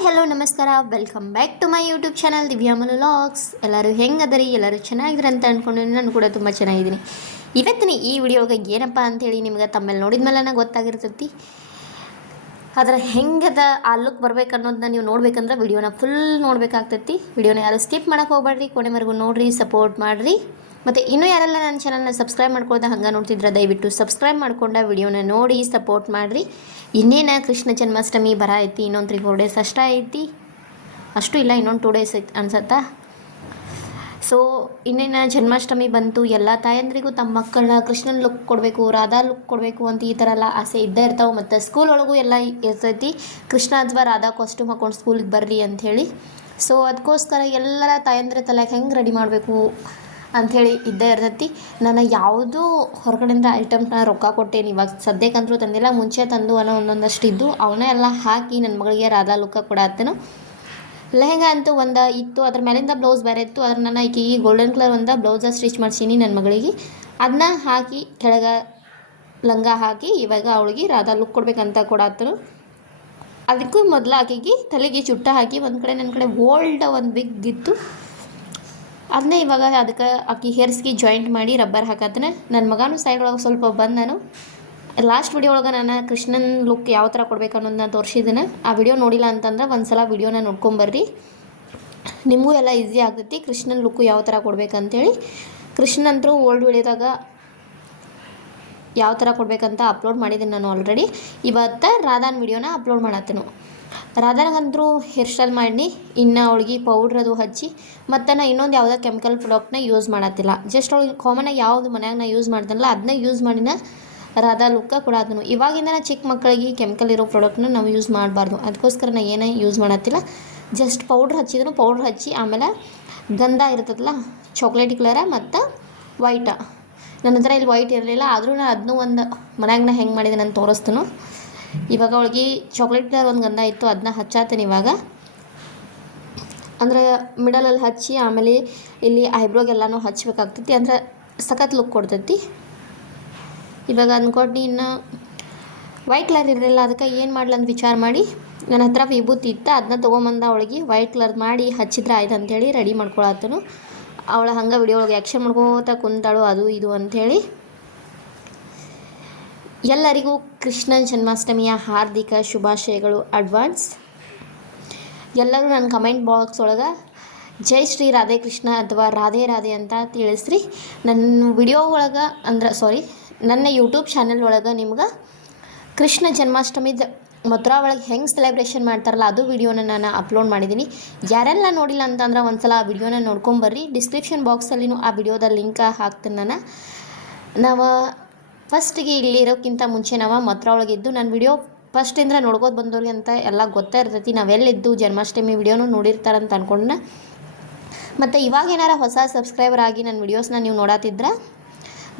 Hi hello ನಮಸ್ಕಾರ, welcome back to my YouTube channel Divyamalu vlogs. ಎಲ್ಲರೂ ಹೆಂಗದರಿ? ಎಲ್ಲರೂ ಚೆನ್ನಾಗಿದ್ರೆ ಅಂತ ಅಂದ್ಕೊಂಡು ನಾನು ಕೂಡ ತುಂಬ ಚೆನ್ನಾಗಿದ್ದೀನಿ. ಇವತ್ತಿನ ಈ ವಿಡಿಯೋಗೆ ಏನಪ್ಪ ಅಂಥೇಳಿ ನಿಮ್ಗೆ ತಮ್ಮೇಲೆ ನೋಡಿದ್ಮೇಲೆ ನನಗೆ ಗೊತ್ತಾಗಿರ್ತೈತಿ. ಅದರ ಹೆಂಗದ ಆ ಲುಕ್ ಬರ್ಬೇಕು ಅನ್ನೋದನ್ನ ನೀವು ನೋಡ್ಬೇಕಂದ್ರೆ ವಿಡಿಯೋನ ಫುಲ್ ನೋಡಬೇಕಾಗ್ತೈತಿ. ವಿಡಿಯೋನ ಯಾರು ಸ್ಕಿಪ್ ಮಾಡೋಕೆ ಹೋಗ್ಬೇಡ್ರಿ, ಕೊನೆವರೆಗೂ ನೋಡಿರಿ, ಸಪೋರ್ಟ್ ಮಾಡಿರಿ. ಮತ್ತು ಇನ್ನೂ ಯಾರೆಲ್ಲ ನನ್ನ ಚಾನಲ್ನ ಸಬ್ಸ್ಕ್ರೈಬ್ ಮಾಡ್ಕೊಳ್ದೆ ಹಂಗೆ ನೋಡ್ತಿದ್ರೆ ದಯವಿಟ್ಟು ಸಬ್ಸ್ಕ್ರೈಬ್ ಮಾಡ್ಕೊಂಡ ವಿಡಿಯೋನ ನೋಡಿ ಸಪೋರ್ಟ್ ಮಾಡಿರಿ. ಇನ್ನೇನು ಕೃಷ್ಣ ಜನ್ಮಾಷ್ಟಮಿ ಬರ ಐತಿ, ಇನ್ನೊಂದು 3-4 ಡೇಸ್ ಅಷ್ಟೇ ಐತಿ. ಅಷ್ಟು ಇಲ್ಲ, ಇನ್ನೊಂದು 2 ಡೇಸ್ ಐತಿ ಅನ್ಸತ್ತಾ. ಸೊ ಇನ್ನೇನು ಜನ್ಮಾಷ್ಟಮಿ ಬಂತು. ಎಲ್ಲ ತಾಯಂದ್ರಿಗೂ ತಮ್ಮ ಮಕ್ಕಳನ್ನ ಕೃಷ್ಣನ ಲುಕ್ ಕೊಡಬೇಕು, ರಾಧಾ ಲುಕ್ ಕೊಡಬೇಕು ಅಂತ ಈ ಥರ ಎಲ್ಲ ಆಸೆ ಇದ್ದೇ ಇರ್ತಾವೆ. ಮತ್ತು ಸ್ಕೂಲ್ ಒಳಗೂ ಎಲ್ಲ ಇರ್ತೈತಿ, ಕೃಷ್ಣ ಅಥವಾ ರಾಧಾ ಕಾಸ್ಟ್ಯೂಮ್ ಹಾಕೊಂಡು ಸ್ಕೂಲಿಗೆ ಬರ್ರಿ ಅಂಥೇಳಿ. ಸೊ ಅದಕ್ಕೋಸ್ಕರ ಎಲ್ಲರ ತಾಯಂದ್ರ ತಲೆಗೆ ಹೆಂಗೆ ರೆಡಿ ಮಾಡಬೇಕು ಅಂಥೇಳಿ ಇದ್ದೇ ಇರ್ತೈತಿ. ನಾನು ಯಾವುದೂ ಹೊರಗಡೆಯಿಂದ ಐಟಮ್ನ ರೊಕ್ಕ ಕೊಟ್ಟೇನಿ, ಇವಾಗ ಸದ್ಯಕ್ಕಂತರೂ ತಂದಿಲ್ಲ. ಮುಂಚೆ ತಂದು ಒಂದೊಂದಷ್ಟು ಇದ್ದು ಅವನ್ನೇ ಎಲ್ಲ ಹಾಕಿ ನನ್ನ ಮಗಳಿಗೆ ರಾಧಾ ಲುಕ್ಕ ಕೊಡತ್ತೇನು. ಲೆಹಂಗಾ ಅಂತೂ ಒಂದು ಇತ್ತು, ಅದ್ರ ಮೇಲಿಂದ ಬ್ಲೌಸ್ ಬೇರೆ ಇತ್ತು. ಅದ್ರ ನಾನು ಈಕೆಗೆ ಗೋಲ್ಡನ್ ಕಲರ್ ಒಂದು ಬ್ಲೌಸ ಸ್ಟಿಚ್ ಮಾಡ್ಸೀನಿ ನನ್ನ ಮಗಳಿಗೆ. ಅದನ್ನ ಹಾಕಿ ಕೆಳಗೆ ಲಂಗ ಹಾಕಿ ಇವಾಗ ಅವಳಿಗೆ ರಾಧಾ ಲುಕ್ ಕೊಡ್ಬೇಕಂತ ಕೊಡತ್ತನು. ಅದಕ್ಕೂ ಮೊದಲು ಆಕೆಗೆ ತಲೆಗೆ ಚುಟ್ಟ ಹಾಕಿ ಒಂದು ಕಡೆ ನನ್ನ ಕಡೆ ಓಲ್ಡ್ ಒಂದು ಬಿಗ್ ಇತ್ತು, ಅದನ್ನೇ ಇವಾಗ ಅದಕ್ಕೆ ಆಕಿ ಹೇರ್ಸ್ಗೆ ಜಾಯಿಂಟ್ ಮಾಡಿ ರಬ್ಬರ್ ಹಾಕತ್ತನೆ. ನನ್ನ ಮಗನೂ ಸೈಡ್ ಒಳಗೆ ಸ್ವಲ್ಪ ಬಂದನು. ಲಾಸ್ಟ್ ವಿಡಿಯೋ ಒಳಗೆ ನಾನು ಕೃಷ್ಣನ ಲುಕ್ ಯಾವ ಥರ ಕೊಡ್ಬೇಕು ಅನ್ನೋದನ್ನ ತೋರಿಸಿದ್ದೇನೆ. ಆ ವಿಡಿಯೋ ನೋಡಿಲ್ಲ ಅಂತಂದ್ರೆ ಒಂದು ಸಲ ವಿಡಿಯೋನ ನೋಡ್ಕೊಂಬರ್ರಿ, ನಿಮಗೂ ಎಲ್ಲ ಈಸಿ ಆಗ್ತೈತಿ ಕೃಷ್ಣನ ಲುಕ್ಕು ಯಾವ ಥರ ಕೊಡ್ಬೇಕಂತೇಳಿ. ಕೃಷ್ಣಂತರೂ ಓಲ್ಡ್ ವಿಡಿಯೋದಾಗ ಯಾವ ಥರ ಕೊಡಬೇಕಂತ ಅಪ್ಲೋಡ್ ಮಾಡಿದ್ದೀನಿ ನಾನು ಆಲ್ರೆಡಿ. ಇವತ್ತು ರಾಧಾನ ವಿಡಿಯೋನ ಅಪ್ಲೋಡ್ ಮಾಡತ್ತೇನು. ರಾಧಾಗಂತರೂ ಹೇರ್ ಸ್ಟೈಲ್ ಮಾಡಿ ಇನ್ನು ಅವಳಿಗೆ ಪೌಡ್ರದು ಹಚ್ಚಿ ಮತ್ತು ನಾ ಇನ್ನೊಂದು ಯಾವುದೋ ಕೆಮಿಕಲ್ ಪ್ರಾಡಕ್ಟ್ನ ಯೂಸ್ ಮಾಡತ್ತಿಲ್ಲ. ಜಸ್ಟ್ ಅವಳಿಗೆ ಕಾಮನಾಗಿ ಯಾವುದು ಮನ್ಯಾಗ ನಾ ಯೂಸ್ ಮಾಡ್ತೀನಲ್ಲ ಅದನ್ನ ಯೂಸ್ ಮಾಡಿನ ರಾಧಾ ಲುಕ್ಕ ಕೊಡತ್ತನು. ಇವಾಗಿಂದ ಚಿಕ್ಕ ಮಕ್ಕಳಿಗೆ ಕೆಮಿಕಲ್ ಇರೋ ಪ್ರಾಡಕ್ಟ್ನ ನಾವು ಯೂಸ್ ಮಾಡಬಾರ್ದು, ಅದಕ್ಕೋಸ್ಕರ ನಾ ಏನೇ ಯೂಸ್ ಮಾಡತ್ತಿಲ್ಲ. ಜಸ್ಟ್ ಪೌಡ್ರ್ ಹಚ್ಚಿದ್ರು, ಪೌಡ್ರ್ ಹಚ್ಚಿ ಆಮೇಲೆ ಗಂಧ ಇರ್ತದಲ್ಲ ಚಾಕ್ಲೇಟ್ ಕಲರ ಮತ್ತು ವೈಟ. ನನ್ನ ಹತ್ರ ಇಲ್ಲಿ ವೈಟ್ ಇರಲಿಲ್ಲ, ಆದರೂ ನಾನು ಅದನ್ನೂ ಒಂದು ಮನ್ಯಾಗ ಹೆಂಗೆ ಮಾಡಿದೆ ನಾನು ತೋರಿಸ್ತೀನಿ. ಇವಾಗ ಅವಳಿಗೆ ಚಾಕ್ಲೇಟ್ ಕಲರ್ ಒಂದು ಗಂಧ ಇತ್ತು, ಅದನ್ನ ಹಚ್ಚಾತೀನಿ ಇವಾಗ. ಅಂದರೆ ಮಿಡಲಲ್ಲಿ ಹಚ್ಚಿ ಆಮೇಲೆ ಇಲ್ಲಿ ಐಬ್ರೋಗೆಲ್ಲನೂ ಹಚ್ಚಬೇಕಾಗ್ತೈತಿ, ಅಂದರೆ ಸಖತ್ ಲುಕ್ ಕೊಡ್ತೈತಿ. ಇವಾಗ ಅಂದ್ಕೊಂಡು ಇನ್ನು ವೈಟ್ ಕಲರ್ ಇರಲಿಲ್ಲ, ಅದಕ್ಕೆ ಏನು ಮಾಡ್ಲ ಅಂತ ವಿಚಾರ ಮಾಡಿ ನನ್ನ ಹತ್ರ ವಿಭೂತಿ ಇತ್ತು, ಅದನ್ನ ತೊಗೊಂಬಂದು ಅವಳಿಗೆ ವೈಟ್ ಕಲರ್ ಮಾಡಿ ಹಚ್ಚಿದ್ರೆ ಆಯ್ತು ಅಂಥೇಳಿ ರೆಡಿ ಮಾಡ್ಕೊಳತ್ತನು. ಅವಳು ಹಂಗೆ ವಿಡಿಯೋ ಒಳಗೆ ಆ್ಯಕ್ಷನ್ ಮಾಡ್ಕೋತ ಕುಂತಾಳು ಅದು ಇದು ಅಂಥೇಳಿ. ಎಲ್ಲರಿಗೂ ಕೃಷ್ಣ ಜನ್ಮಾಷ್ಟಮಿಯ ಹಾರ್ದಿಕ ಶುಭಾಶಯಗಳು ಅಡ್ವಾನ್ಸ್. ಎಲ್ಲರೂ ನನ್ನ ಕಮೆಂಟ್ ಬಾಕ್ಸ್ ಒಳಗೆ ಜೈ ಶ್ರೀ ರಾಧೆ ಕೃಷ್ಣ ಅಥವಾ ರಾಧೆ ರಾಧೆ ಅಂತ ತಿಳಿಸ್ರಿ. ನನ್ನ ವಿಡಿಯೋ ಒಳಗೆ ನನ್ನ ಯೂಟ್ಯೂಬ್ ಚಾನೆಲ್ ಒಳಗೆ ನಿಮ್ಗೆ ಕೃಷ್ಣ ಜನ್ಮಾಷ್ಟಮಿದ ಮಥುರಾ ಒಳಗೆ ಹೆಂಗೆ ಸೆಲೆಬ್ರೇಷನ್ ಮಾಡ್ತಾರಲ್ಲ ಅದು ವಿಡಿಯೋನ ನಾನು ಅಪ್ಲೋಡ್ ಮಾಡಿದ್ದೀನಿ. ಯಾರೆಲ್ಲ ನೋಡಿಲ್ಲ ಅಂತಂದ್ರೆ ಒಂದು ಸಲ ಆ ವಿಡಿಯೋನ ನೋಡ್ಕೊಂಬರ್ರಿ. ಡಿಸ್ಕ್ರಿಪ್ಷನ್ ಬಾಕ್ಸಲ್ಲಿನೂ ಆ ವಿಡಿಯೋದ ಲಿಂಕ್ ಹಾಕ್ತೀನಿ ನಾವು ಫಸ್ಟಿಗೆ ಇಲ್ಲಿ ಇರೋಕ್ಕಿಂತ ಮುಂಚೆ ನಾವು ಮಥುರಾ ಒಳಗಿದ್ದು ನನ್ನ ವಿಡಿಯೋ ಫಸ್ಟಿಂದ ನೋಡ್ಕೋದು ಬಂದವ್ರಿಗೆ ಅಂತ ಎಲ್ಲ ಗೊತ್ತಾ ಇರ್ತೈತಿ. ನಾವೆಲ್ಲಿದ್ದು ಜನ್ಮಾಷ್ಟಮಿ ವಿಡಿಯೋನೂ ನೋಡಿರ್ತಾರಂತ ಅಂದ್ಕೊಂಡೆ. ಮತ್ತು ಇವಾಗ ಏನಾರ ಹೊಸ ಸಬ್ಸ್ಕ್ರೈಬರ್ ಆಗಿ ನನ್ನ ವಿಡಿಯೋಸ್ನ ನೀವು ನೋಡತ್ತಿದ್ರೆ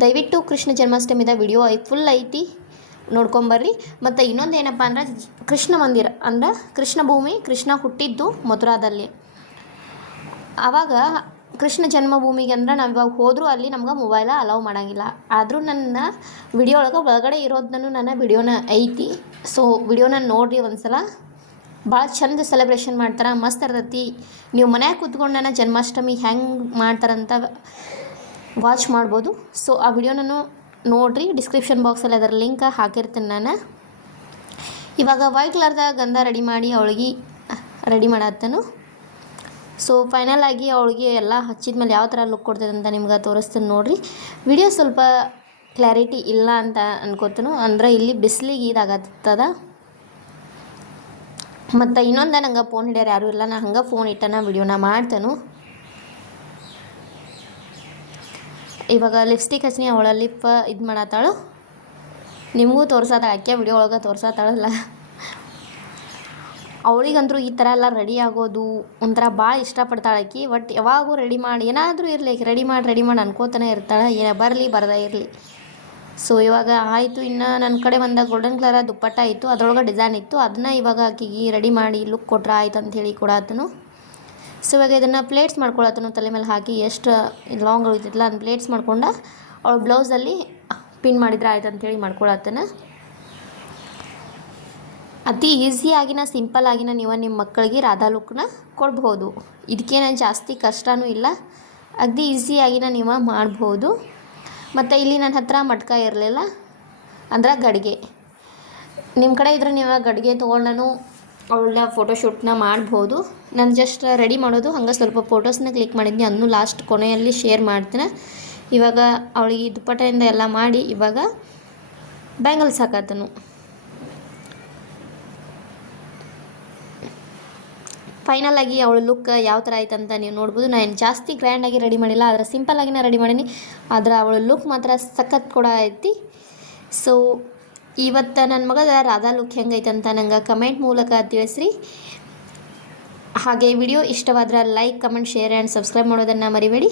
ದಯವಿಟ್ಟು ಕೃಷ್ಣ ಜನ್ಮಾಷ್ಟಮಿದ ವಿಡಿಯೋ ಫುಲ್ ಐತಿ, ನೋಡ್ಕೊಂಬರ್ರಿ. ಮತ್ತು ಇನ್ನೊಂದು ಏನಪ್ಪ ಅಂದ್ರೆ ಕೃಷ್ಣ ಮಂದಿರ ಅಂದ್ರೆ ಕೃಷ್ಣ ಭೂಮಿ, ಕೃಷ್ಣ ಹುಟ್ಟಿದ್ದು ಮಥುರಾದಲ್ಲಿ. ಆವಾಗ ಕೃಷ್ಣ ಜನ್ಮಭೂಮಿಗೆ ಅಂದ್ರೆ ನಾವು ಇವಾಗ ಹೋದರೂ ಅಲ್ಲಿ ನಮ್ಗೆ ಮೊಬೈಲ ಅಲೌ ಮಾಡೋಂಗಿಲ್ಲ. ಆದರೂ ನನ್ನ ವಿಡಿಯೋ ಒಳಗಡೆ ಇರೋದನ್ನು ನನ್ನ ವಿಡಿಯೋನ ಐತಿ. ಸೊ ವಿಡಿಯೋನ ನೋಡಿರಿ ಒಂದು ಸಲ, ಭಾಳ ಚಂದ ಸೆಲೆಬ್ರೇಷನ್ ಮಾಡ್ತಾರೆ, ಮಸ್ತ್ ಇರ್ತೈತಿ. ನೀವು ಮನ್ಯಾಗ ಕೂತ್ಕೊಂಡು ಜನ್ಮಾಷ್ಟಮಿ ಹೆಂಗೆ ಮಾಡ್ತಾರಂತ ವಾಚ್ ಮಾಡ್ಬೋದು. ಸೊ ಆ ವಿಡಿಯೋನೂ ನೋಡಿರಿ, ಡಿಸ್ಕ್ರಿಪ್ಷನ್ ಬಾಕ್ಸಲ್ಲಿ ಅದರ ಲಿಂಕ್ ಹಾಕಿರ್ತೀನಿ ನಾನು. ಇವಾಗ ವೈಟ್ ಕಲರ್ದ ಗಂಧ ರೆಡಿ ಮಾಡಿ ಅವಳಿಗೆ ರೆಡಿ ಮಾಡತ್ತನು. ಸೊ ಫೈನಲ್ ಆಗಿ ಅವಳಿಗೆ ಎಲ್ಲ ಹಚ್ಚಿದ ಮೇಲೆ ಯಾವ ಥರ ಲುಕ್ ಕೊಡ್ತದೆ ಅಂತ ನಿಮ್ಗೆ ತೋರಿಸ್ತೀನಿ ನೋಡಿರಿ. ವಿಡಿಯೋ ಸ್ವಲ್ಪ ಕ್ಲಾರಿಟಿ ಇಲ್ಲ ಅಂತ ಅನ್ಕೋತೀನಿ, ಅಂದರೆ ಇಲ್ಲಿ ಬಿಸಿಲಿಗೆ ಇದಾಗತ್ತದ. ಮತ್ತು ಇನ್ನೊಂದು ನಂಗೆ ಫೋನ್ ಹಿಡಿಯೋರು ಯಾರೂ ಇಲ್ಲ, ನಾನು ಹಂಗೆ ಫೋನ್ ಇಟ್ಟನ ವಿಡಿಯೋನ ಮಾಡ್ತೇನೆ. ಇವಾಗ ಲಿಪ್ಸ್ಟಿಕ್ ಹಚ್ಚಿ ಅವಳ ಲಿಪ್ ಇದು ಮಾಡತ್ತಾಳು, ನಿಮಗೂ ತೋರ್ಸತ್ತಾಳೆ, ಆಕೆ ವಿಡಿಯೋ ಒಳಗೆ ತೋರ್ಸತ್ತಾಳಲ್ಲ. ಅವಳಿಗಂತರೂ ಈ ಥರ ಎಲ್ಲ ರೆಡಿ ಆಗೋದು ಒಂಥರ ಭಾಳ ಇಷ್ಟಪಡ್ತಾಳೆ ಆಕೆ. ಬಟ್ ಯಾವಾಗೂ ರೆಡಿ ಮಾಡಿ ಏನಾದರೂ ಇರಲಿ ರೆಡಿ ಮಾಡಿ ಅನ್ಕೋತಾನೆ ಇರ್ತಾಳೆ, ಬರಲಿ ಬರದೇ ಇರಲಿ. ಸೊ ಇವಾಗ ಆಯಿತು. ಇನ್ನು ನನ್ನ ಕಡೆ ಒಂದು ಗೋಲ್ಡನ್ ಕಲರ್ ದುಪ್ಪಟ್ಟ ಇತ್ತು, ಅದರೊಳಗೆ ಡಿಸೈನ್ ಇತ್ತು, ಅದನ್ನ ಇವಾಗ ಆಕೆಗೆ ರೆಡಿ ಮಾಡಿ ಲುಕ್ ಕೊಟ್ರೆ ಆಯ್ತು ಅಂಥೇಳಿ ಕೊಡತ್ತನು. ಸೊ ಇವಾಗ ಇದನ್ನು ಪ್ಲೇಟ್ಸ್ ಮಾಡ್ಕೊಳತ್ತನು, ತಲೆ ಮೇಲೆ ಹಾಕಿ ಎಷ್ಟು ಲಾಂಗ್ ಉಳಿತಿತ್ತಲ್ಲ ಅದನ್ನ ಪ್ಲೇಟ್ಸ್ ಮಾಡ್ಕೊಂಡು ಅವಳು ಬ್ಲೌಸಲ್ಲಿ ಪಿನ್ ಮಾಡಿದ್ರೆ ಆಯ್ತು ಅಂಥೇಳಿ ಮಾಡ್ಕೊಳತ್ತನ. ಅತಿ ಈಸಿಯಾಗಿನ ಸಿಂಪಲ್ಲಾಗಿನ ನೀವು ನಿಮ್ಮ ಮಕ್ಕಳಿಗೆ ರಾಧಾ ಲುಕ್ನ ಕೊಡ್ಬೋದು. ಇದಕ್ಕೇನು ಜಾಸ್ತಿ ಕಷ್ಟವೂ ಇಲ್ಲ, ಅಗದಿ ಈಸಿಯಾಗಿನ ನೀವು ಮಾಡ್ಬೋದು. ಮತ್ತು ಇಲ್ಲಿ ನನ್ನ ಹತ್ರ ಮಟ್ಕ ಇರಲಿಲ್ಲ, ಅಂದ್ರೆ ಗಡಿಗೆ. ನಿಮ್ಮ ಕಡೆ ಇದ್ರೆ ನೀವು ಗಡಿಗೆ ತೊಗೊಂಡು ಅವಳ ಫೋಟೋಶೂಟ್ನ ಮಾಡ್ಬೋದು. ನಾನು ಜಸ್ಟ್ ರೆಡಿ ಮಾಡೋದು ಹಂಗೆ ಸ್ವಲ್ಪ ಫೋಟೋಸ್ನ ಕ್ಲಿಕ್ ಮಾಡಿದ್ನಿ, ಅದನ್ನು ಲಾಸ್ಟ್ ಕೊನೆಯಲ್ಲಿ ಶೇರ್ ಮಾಡ್ತೀನಿ. ಇವಾಗ ಅವಳಿಗೆ ದುಪ್ಪಟ್ಟೆಯಿಂದ ಎಲ್ಲ ಮಾಡಿ ಇವಾಗ ಬ್ಯಾಂಗಲ್ಸ್ ಹಾಕತ್ತನು. ಫೈನಲಾಗಿ ಅವಳ ಲುಕ್ ಯಾವ ಥರ ಆಯ್ತಂತ ನೀವು ನೋಡ್ಬೋದು. ನಾನು ಜಾಸ್ತಿ ಗ್ರ್ಯಾಂಡಾಗಿ ರೆಡಿ ಮಾಡಿಲ್ಲ, ಆದರೆ ಸಿಂಪಲ್ಲಾಗಿನ ರೆಡಿ ಮಾಡೀನಿ. ಆದರೆ ಅವಳ ಲುಕ್ ಮಾತ್ರ ಸಖತ್ ಕೂಡ ಐತಿ. ಸೊ ಇವತ್ತು ನನ್ನ ಮಗದ ರಾಧಾ ಲುಕ್ ಹೆಂಗೈತೆ ಅಂತ ನಂಗೆ ಕಮೆಂಟ್ ಮೂಲಕ ತಿಳಿಸ್ರಿ. ಹಾಗೆ ವಿಡಿಯೋ ಇಷ್ಟವಾದ್ರೆ like, comment, share and subscribe ಮಾಡೋದನ್ನು ಮರಿಬೇಡಿ.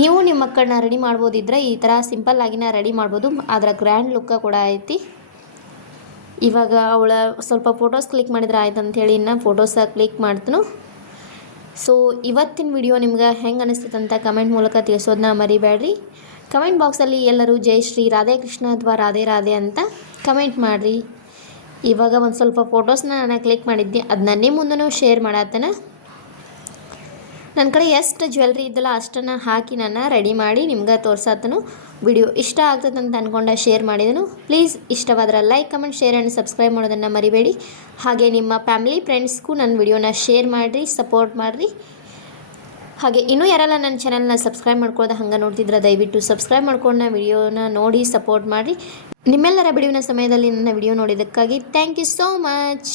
ನೀವು ನಿಮ್ಮ ಮಕ್ಕಳನ್ನ ರೆಡಿ ಮಾಡ್ಬೋದಿದ್ರೆ ಈ ಥರ ಸಿಂಪಲ್ಲಾಗಿನ ರೆಡಿ ಮಾಡ್ಬೋದು, ಆದರೆ ಗ್ರ್ಯಾಂಡ್ ಲುಕ್ಕ ಕೂಡ ಐತಿ. ಇವಾಗ ಅವಳ ಸ್ವಲ್ಪ ಫೋಟೋಸ್ ಕ್ಲಿಕ್ ಮಾಡಿದ್ರೆ ಆಯ್ತು ಅಂಥೇಳಿ ಇನ್ನು ಫೋಟೋಸ ಕ್ಲಿಕ್ ಮಾಡ್ತನು. ಸೊ ಇವತ್ತಿನ ವಿಡಿಯೋ ನಿಮ್ಗೆ ಹೆಂಗೆ ಅನಿಸ್ತೈತೆ ಅಂತ ಕಮೆಂಟ್ ಮೂಲಕ ತಿಳಿಸೋದನ್ನ ಮರಿಬೇಡ್ರಿ. ಕಮೆಂಟ್ ಬಾಕ್ಸಲ್ಲಿ ಎಲ್ಲರೂ ಜೈ ಶ್ರೀ ರಾಧೆ ಕೃಷ್ಣ ಅಥವಾ ರಾಧೆ ರಾಧೆ ಅಂತ ಕಮೆಂಟ್ ಮಾಡಿರಿ. ಇವಾಗ ಒಂದು ಸ್ವಲ್ಪ ಫೋಟೋಸ್ನ ನಾನು ಕ್ಲಿಕ್ ಮಾಡಿದ್ದೆ, ಅದನ್ನ ನಿಮ್ಮ ಮುಂದೂ ಶೇರ್ ಮಾಡತ್ತೇನೆ. ನನ್ನ ಕಡೆ ಎಷ್ಟು ಜ್ಯುವೆಲ್ರಿ ಇದ್ದಲ್ಲ ಅಷ್ಟನ್ನು ಹಾಕಿ ನಾನು ರೆಡಿ ಮಾಡಿ ನಿಮ್ಗೆ ತೋರ್ಸತ್ತನು. ವಿಡಿಯೋ ಇಷ್ಟ ಆಗ್ತದೆ ಅಂತ ಅಂದ್ಕೊಂಡೆ ಶೇರ್ ಮಾಡಿದನು. ಪ್ಲೀಸ್ ಇಷ್ಟವಾದ್ರೆ like, comment, share and subscribe ಮಾಡೋದನ್ನು ಮರಿಬೇಡಿ. ಹಾಗೆ ನಿಮ್ಮ ಫ್ಯಾಮಿಲಿ ಫ್ರೆಂಡ್ಸ್ಗೂ ನನ್ನ ವಿಡಿಯೋನ ಶೇರ್ ಮಾಡಿರಿ, ಸಪೋರ್ಟ್ ಮಾಡಿರಿ. ಹಾಗೆ ಇನ್ನೂ ಯಾರೆಲ್ಲ ನನ್ನ ಚಾನಲ್ನ ಸಬ್ಸ್ಕ್ರೈಬ್ ಮಾಡ್ಕೊಳ್ಳೋದು ಹಂಗೆ ನೋಡ್ತಿದ್ರೆ ದಯವಿಟ್ಟು ಸಬ್ಸ್ಕ್ರೈಬ್ ಮಾಡ್ಕೊಂಡು ವಿಡಿಯೋನ ನೋಡಿ ಸಪೋರ್ಟ್ ಮಾಡಿರಿ. ನಿಮ್ಮೆಲ್ಲರ ಬಿಡುವಿನ ಸಮಯದಲ್ಲಿ ನನ್ನ ವಿಡಿಯೋ ನೋಡಿದ್ದಕ್ಕಾಗಿ ಥ್ಯಾಂಕ್ ಯು ಸೋ ಮಚ್.